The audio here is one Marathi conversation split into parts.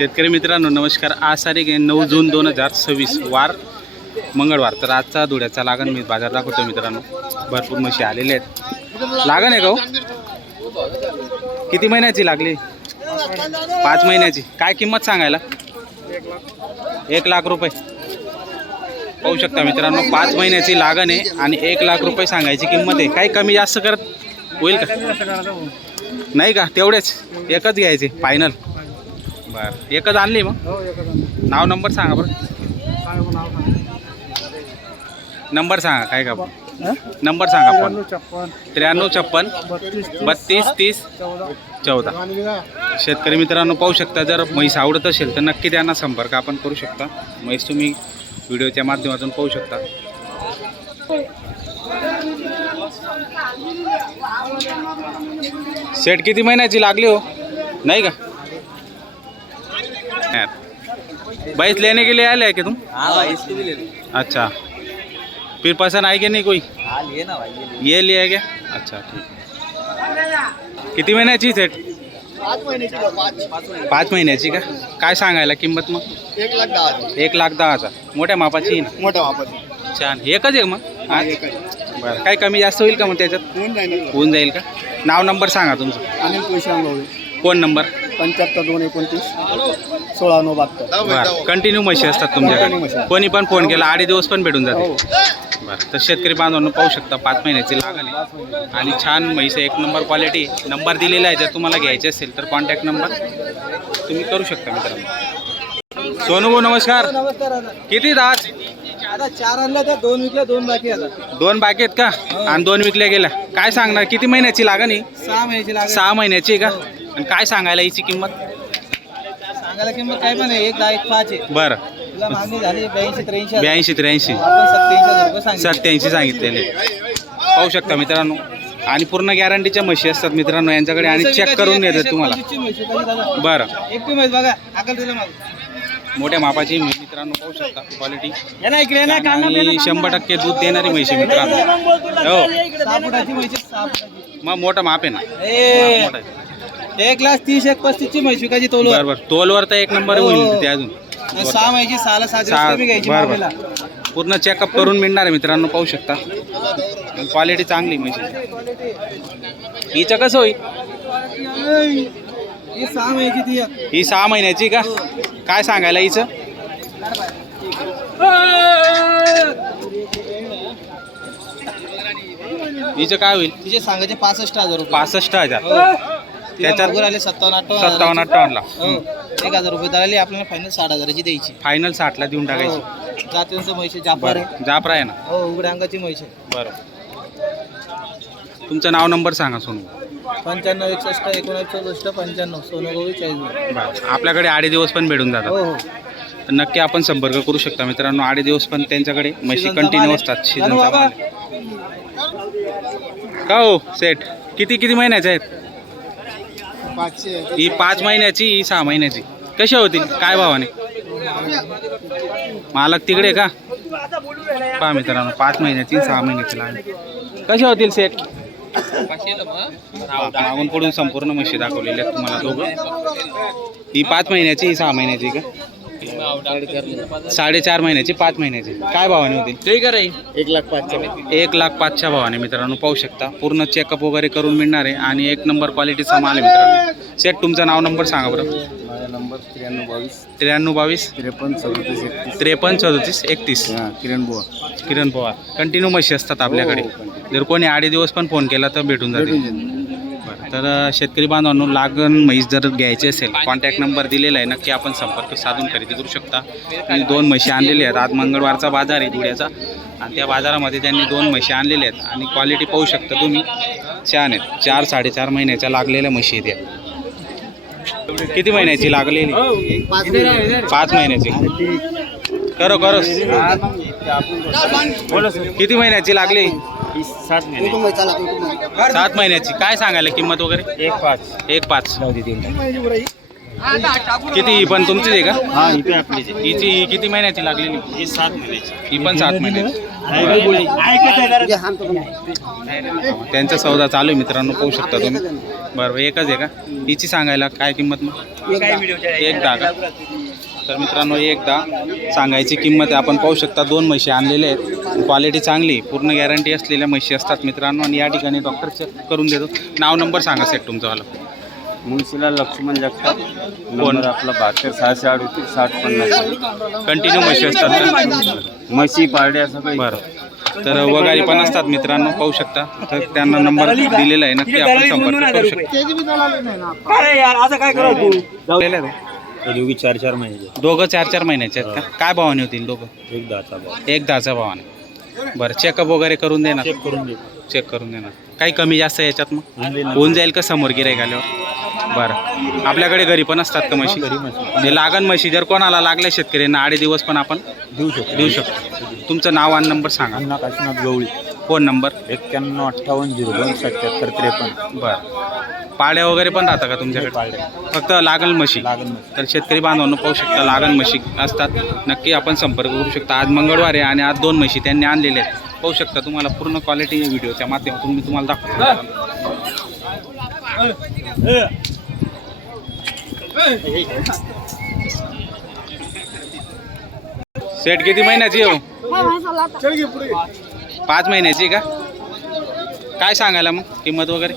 शेतकरी मित्रांनो नमस्कार। आज तारीख आहे 9 जून 2026 वार मंगळवार। तर आजचा धुळ्याचा लागण मी बाजार दाखवतो मित्रांनो। भरपूर म्हशी आलेले आहेत। लागण आहे का हो? किती महिन्याची लागली? 5 महिन्याची। काय किंमत सांगायला? 1 लाख रुपये। पाहू शकता मित्रांनो 5 महिन्याची लागण आहे आणि 1 लाख रुपये सांगायची किंमत आहे। काही कमी जास्त करत होईल का? नाही का? तेवढेच एकच घ्यायचे फायनल। बरं एकच आणली मग? नाव नंबर सांगा बरं। नंबर सांगा काय का? नंबर सांगा फोन। 93 56 32 30 14। शेतकरी मित्रांनो पाहू शकता, जर म्हैस आवडत असेल तर नक्की त्यांना संपर्क आपण करू शकता। म्हैस तुम्ही व्हिडिओच्या माध्यमातून पाहू शकता। सेट किती महिन्याची लागली हो? नहीं का? भैंस लेने के लिए आए हैं क्या तुम? हाँ भाई इसको भी ले लो। अच्छा, फिर पसंद आई कि नहीं कोई? हाँ लिए ना भाई ये लिया क्या? अच्छा ठीक। किती महिन्याची सेट? 5 महिन्याची 5 महिन्याची का? काय सांगायला किंमत मग? 1,10,000 1,10,000। मोठ्या मापाची आहे ना? मोठा वापर छान। एकच आहे मग? हा बरं, काही कमी जास्त होईल का मग त्याच्यात? होऊन जाईल का? नाव नंबर सांगा तुमचं। अनिल कुशांगोळे। Phone number? 75 229 16 बरं, कंटिन्यू म्हशी असतात तुमच्याकडे? कोणी पण फोन केला 8 दिवस पण भेटून जाते? बरं, तर शेतकरी बांधवांनो पाहू शकता 5 महिन्याची लागण आहे आणि छान म्हैस आहे, 1 नंबर क्वालिटी। नंबर दिलेला आहे, जर तुम्हाला घ्यायचे असेल तर कॉन्टॅक्ट नंबर तुम्ही करू शकता मित्रांनो। सोनू भाऊ नमस्कार। नमस्कार दादा। किती दात? आता 4 आणल्या त्या 2 विकल्या 2 बाकी आता। 2 बाकी आहेत का? आणि 2 विकल्या गेल्या। काय सांगणार किती महिन्याची लागण आहे? 6 महिन्याची लागेल। 6 महिन्याची आहे का? आणि काय सांगायला हिची किंमत? सांगायला किंमत काय पण आहे, 1,10,5 आहे। बरं, तुला मागणी झाली 82 83 82 83 आपण 87,000 रुपये सांगितले। 87 सांगितलेले। पाहू शकता मित्रांनो, आणि पूर्ण गॅरंटीच्या म्हशी असतात मित्रांनो यांच्याकडे, आणि चेक करून देतात तुम्हाला। 25 म्हशी कधी दादा? बरं, एकटी म्हैस बघा, अकल तुला माग मोठ्या मापाची म्हैस मित्रांनो पाहू शकता क्वालिटी, ये ना इकडे ना आणि 100% दूध देणारी म्हशी मित्रांनो। हो, 6 फुटाची म्हैस आहे, 6 फुटाची। मग मोठं माप आहे ना? ए मोठं आहे। 1,30,000 1,35,000 ची म्हैस विकायची तोलवर। बरं बरं, तोलवर तर 1 नंबर होईल ते अजून। 6 महिन्याची 6 7 दिवस कमी घ्यायची बरं मागणीला। पूर्ण चेकअप करून मिळणार आहे मित्रांनो पाहू शकता। क्वालिटी चांगली म्हशी। हिचं कसं होईल? ही 6 महिन्याची ती एक। ही 6 महिन्याची का? काय सांगायला हिचं? हिचं काय होईल? तिचे सांगायचे 65,000 रुपये। 65,000। त्याच्यात त्याच्यात आले 57 57 58 ला 1,000 रुपये दराली आपल्याला फायनल 60,000ची द्यायची। फायनल 60 ला देऊन टाकायची। जातींचं म्हैस आहे, जाफर आहे। बरं, जाफरा आहे ना? हो, उघड्या अंगाची म्हैस आहे। बरं, तुमचं नाव नंबर सांगा सोनू। 95 61 19 64 95 सोनोगोवी 40। बरं, आपल्याकडे 8 दिवस पण भेटून जातात, हो हो। तर नक्की आपण संपर्क करू शकता मित्रांनो। 8 दिवस पण त्यांच्याकडे म्हशी कंटिन्यू असतात। सीझनचा माल का हो सेट? किती महिन्याचे आहेत? 500 ही 5 महिन्याची, ही 6 महिन्याची। कशा होतील काय भावाने? मालक तिकडे का? पहा मित्रांनो 5 महिन्याची 6 महिन्याची लागेल। कशा होतील सेट? मागून पडून संपूर्ण म्हशी दाखवलेल्या आहेत तुम्हाला दोघं। ही 5 महिन्याची, ही 6 महिन्याची का? 4.5 महिन्याची, 5 महिन्याची। काय भावाने होतील? 1,05,000 1,05,000 भावाने मित्रांनो पाहू शकता। पूर्ण चेकअप वगैरे करून मिळणार आहे आणि 1 नंबर क्वालिटीचा माल आहे मित्रांनो। सेट तुमचं नाव नंबर सांगा बरं। माझा नंबर 93 92 22 53 34 31। किरण बुवा। किरण पवार। कंटिन्यू म्हशी असतात आपल्याकडे, जर कोणी 8 दिवस पण फोन केला तर भेटून जाते। बरं, तर शेतकरी बांधवांनो लागण म्हैस जर घ्यायची असेल कॉन्टॅक्ट नंबर दिलेला आहे, नक्की आपण संपर्क साधून खरेदी करू शकता। आणि 2 म्हशी आणलेल्या आहेत। आज मंगळवारचा बाजार आहे धुळ्याचा, आणि त्या बाजारामध्ये त्यांनी 2 म्हशी आणलेल्या आहेत आणि क्वालिटी पाहू शकता तुम्ही, छान आहेत। 4 4.5 महिन्याच्या लागलेल्या म्हशी आहेत या। किती महिन्याची लागलेली? 5 महिन्याची। करो करो, किती महिन्याची लागली? 7 महिने 7 महिन्याची। काय सांगायला किंमत वगैरे? 1,500 किती? ही पण तुमचीच आहे का? हा, इथे आपली हिची किती महिन्याची लागलेली? ही 7 महिन्याची। ही पण 7 महिन्याची। त्यांचा सौदा चालू आहे मित्रांनो, पाहू शकता तुम्ही. बरं एकच आहे का हिची सांगायला काय किंमत मग? एक दहा का? तर मित्रांनो एक दहा सांगायची किंमत आहे. आपण पाहू शकता 2 म्हशी आणलेले आहेत, क्वालिटी चांगली, पूर्ण गॅरंटी असलेल्या म्हशी असतात मित्रांनो. आणि या ठिकाणी डॉक्टर चेक करून देतो. नाव नंबर सांगा सेट तुमचं. मुंशीला लक्ष्मण जगताप, नंबर आपला 72 कंटिन्यू म्हशी असतात का? म्हशी पारड्या सगळं. बरं तर वगारी पण असतात मित्रांनो, पाहू शकता. तर त्यांना नंबर दिलेला आहे, नक्की आपण संपर्क करू शकता. दोघी 4-4 महिने. दोघं 4-4 महिन्याचे आहेत का? काय भावाने होतील दोघं? एक 10चा भाव. एक 10चा भावाने. बरं चेकअप वगैरे करून देणार? चेक करून दे. चेक करून देणार. काही कमी जास्त याच्यात मग होऊन जाईल का समोर गिऱ्हाईक आल्यावर? बरं आपल्याकडे घरी पण असतात का म्हशी? म्हणजे लागण म्हशी जर कोणाला लागल्या शेतकऱ्यांना 8 दिवस पण आपण देऊ शकतो. तुमचं नाव आणि नंबर सांगा. अण्णा काशीनाथ गवळी, फोन नंबर 9158027753. बरं पाड्या वगैरे पण राहता का तुमच्याकडे? फक्त लागण म्हशी. तर शेतकरी बांधवांनो पाहू शकता लागण म्हशी असतात, नक्की आपण संपर्क करू शकता. आज मंगळवार आहे आणि आज 2 म्हशी त्यांनी आणलेल्या आहेत. पाहू शकता तुम्हाला पूर्ण क्वालिटी व्हिडिओच्या माध्यमातून मी तुम्हाला दाखवतो. सेट किती महिन्याची हो? 5 महिन्याची का? काय सांगायला मग किंमत वगैरे?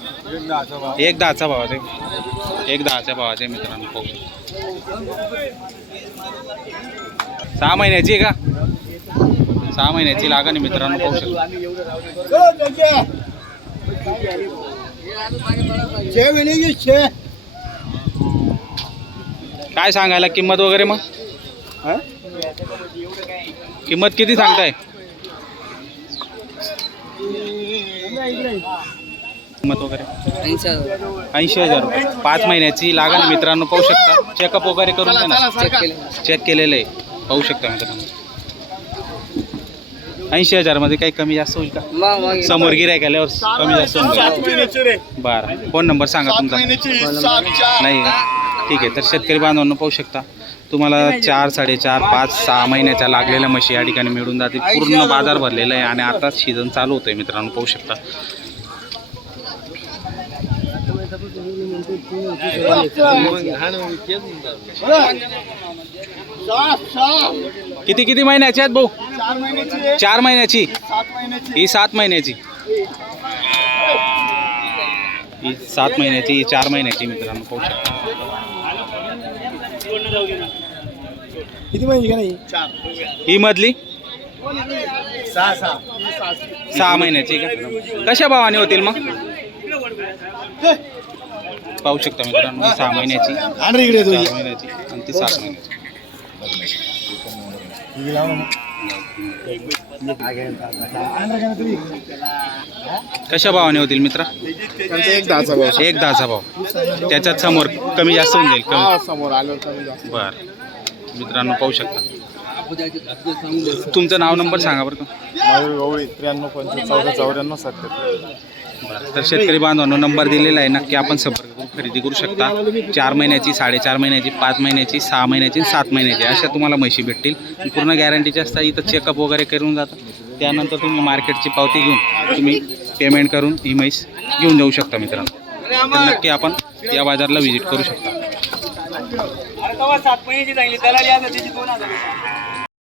एक 10चा भावाचे. एक 10च्या भावाचे मित्रांनो पाहू शकता. 6 महिन्याची का? 6 महिन्याची लागण मित्रांनो पाहू शकता. काय सांगायला किंमत वगैरे मग? किंमत किती सांगताय? किंमत वगैरे 80,000 रुपये. 5 महिन्याची लागण मित्रांनो पाहू शकता. चेकअप वगैरे करून देणार? चेक केलेलं आहे पाहू शकता मित्रांनो. 80,000 मध्ये काही कमी जास्त होईल का? समोर गिऱ्हाईक आल्यावर कमी जास्त होईल. बरं फोन नंबर सांगा तुमचा. नाही का? ठीक आहे. तर शेतकरी बांधवांनो पाहू शकता तुम्हाला 4, 4.5, 5, 6 महिन्याच्या लागलेल्या म्हशी या ठिकाणी मिळून जातील. पूर्ण बाजार भरलेला आहे आणि आता सीझन चालू होतोय मित्रांनो पाहू शकता. किती किती महिन्याची आहेत भाऊ? 4 महिन्याची. ही 7 महिन्याची. ही 7 महिन्याची, ही 4 महिन्याची मित्रांनो पाहू शकता. किती महिने का नाही? ही मधली 6 महिन्याची का? कशा भावाने होतील मग? पाहू शकता मित्रांनो 6 महिन्याची, 4 महिन्याची आणि ती 7 महिन्याची. कशा भावाने होतील मित्रा? एक 10चा भाव. एक 10चा भाव. त्याच्यात समोर कमी जास्त होऊन जाईल. कमी समोर आलो कमी जास्त. बरं मित्रांनो पाहू शकता. तुमचं नाव नंबर सांगा बरं का. मयूर गवळी 93 25 14 94 77. तर शेतकरी बांधवांनो नंबर दिलेला आहे, नक्की आपण संपर्क करून खरेदी करू शकता. 4 महिन्याची, 4.5 महिन्याची, 5 महिन्याची, 6 महिन्याची, 7 महिन्याची अशा तुम्हाला म्हशी भेटतील. पूर्ण गॅरंटीचे असतात. इथं चेकअप वगैरे करून जातात. त्यानंतर तुम्ही मार्केटची पावती घेऊन तुम्ही पेमेंट करून ही म्हैस घेऊन जाऊ शकता मित्रांनो. तर नक्की आपण या बाजारला व्हिजिट करू शकता. 7 महिन्याची चांगली त्याला